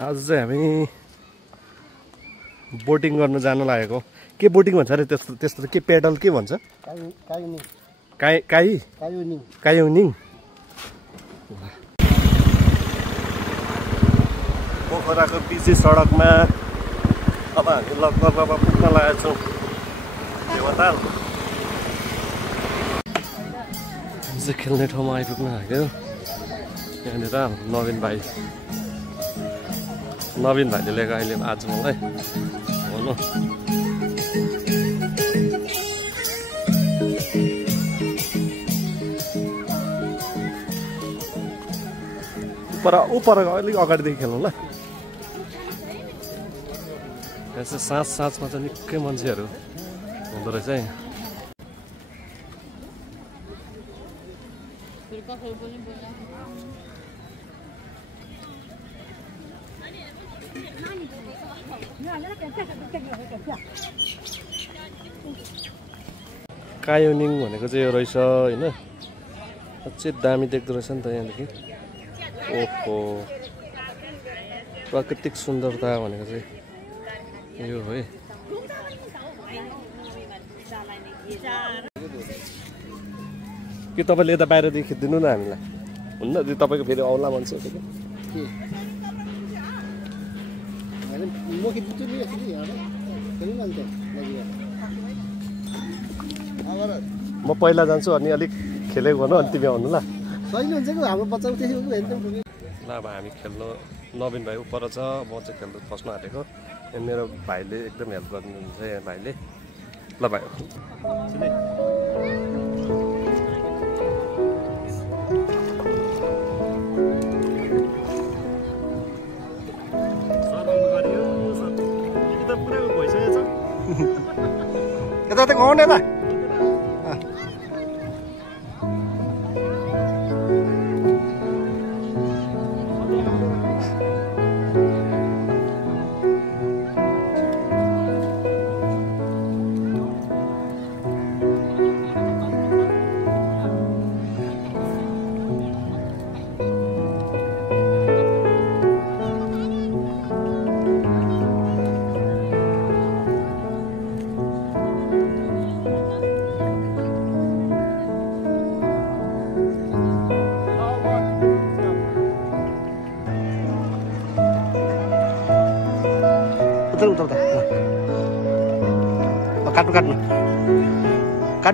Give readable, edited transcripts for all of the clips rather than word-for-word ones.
आज चाहिँ हामी बोटिङ गर्न जान लागेको। के बोटिङ भन्छ अरे त्यस्तो त्यस्तो के पेडल के भन्छ? कायोनिङ। पोखराको पिची सडकमा अब हामी लगभग पुग्न लागेका छौँ देवताल। चाहिँ खेल्ने ठाउँमा आइपुग्न लाग्यो। यहाँनिर नवीन भाइले लिएको अहिले आज मलाई भनौँ। उपर अलिक अगाडिदेखि खेल्नु ल। यहाँ चाहिँ साँझमा चाहिँ निकै मान्छेहरू हुँदो रहेछ है। कायोनिङ भनेको चाहिँ यो रहेछ होइन। अझै दामी देख्दो रहेछ नि त यहाँदेखि। ओहो प्राकृतिक सुन्दरता भनेको चाहिँ यो हो है। के तपाईँले यता बाहिरदेखि खिचिदिनु न हामीलाई हुन्न? तपाईँको फेरि औला मान्छे हो कि म पहिला जान्छु अनि अलिक खेलेको गर्नु अनि तिमी आउनु ल। ल अब हामी खेल्नु नवीन भाइ उपर छ, म चाहिँ खेल्नु फस्नु आँटेको। मेरो भाइले एकदम हेल्प गर्नुहुन्छ यहाँ भाइले। ल भाइ यता त गाउने त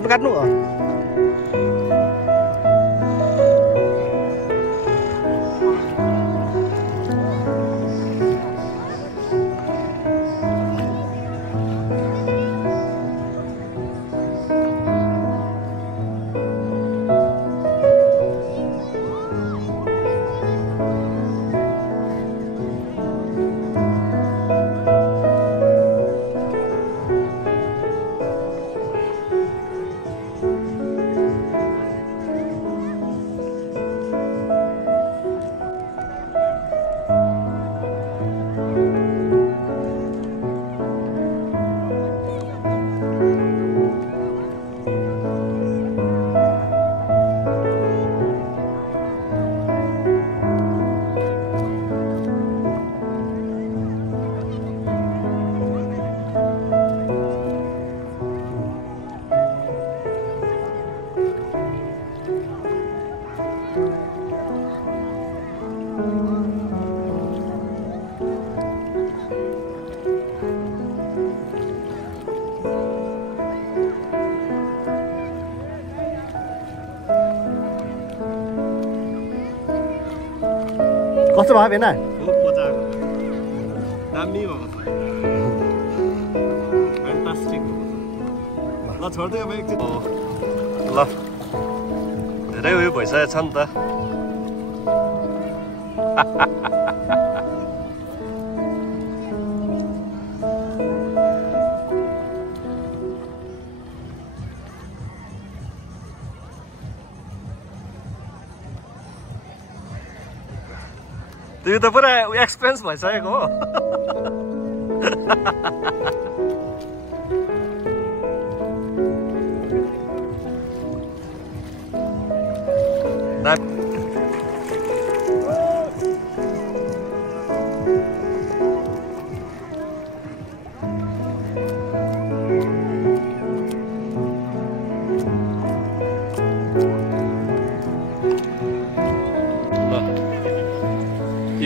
काट्नु कस्तो भयो भेना? बहुत मजा आएको, दामी भएको छ, फ्यान्टास्टिक। ल छोड्दै अब एकछिन। ल धेरै उयो भइसकेको छ नि त। तिमी त पुरा एक्सपिरियन्स भइसकेको हो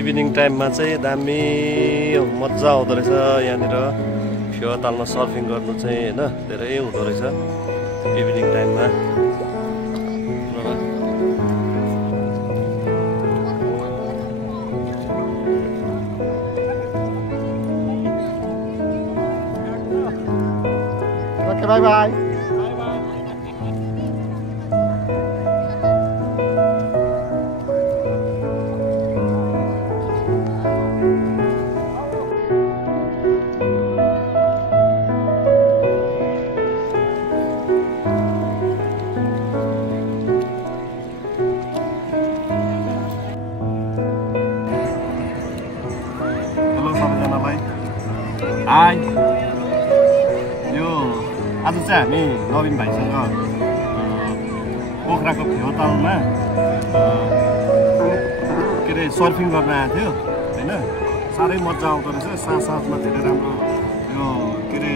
इभिनिङ टाइममा चाहिँ दामी मजा आउँदो रहेछ यहाँनिर फेवा तालमा सर्फिङ गर्नु चाहिँ होइन धेरै हुँदो रहेछ इभिनिङ टाइममा ओके बाई बाई हाई यो आज चाहिँ हामी नवीन भाइसँग पोखराको फेवातालमा के अरे सर्फिङ गर्न आएको थियो होइन साह्रै मजा आउँदो रहेछ साथमा धेरै राम्रो यो के अरे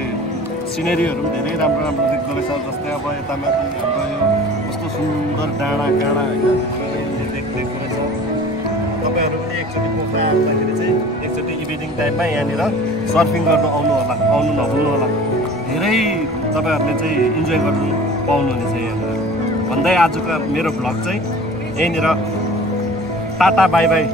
सिनेरीहरू पनि धेरै राम्रो राम्रो देख्दो रहेछ जस्तै अब यता माथि हाम्रो यो कस्तो सुन्दर डाँडा काँडा होइन देख्दो रहेछ तपाईँहरू पनि एकचोटि पोखरा आउँदाखेरि चाहिँ एकचोटि इभिनिङ टाइममा यहाँनिर सर्फिङ गर्नु आउनु नभुल्नु होला धेरै तपाईँहरूले चाहिँ इन्जोय गर्नु पाउनुहुनेछ यहाँनिर भन्दै आजको मेरो भ्लग चाहिँ यहीँनिर टाटा बाई बाई।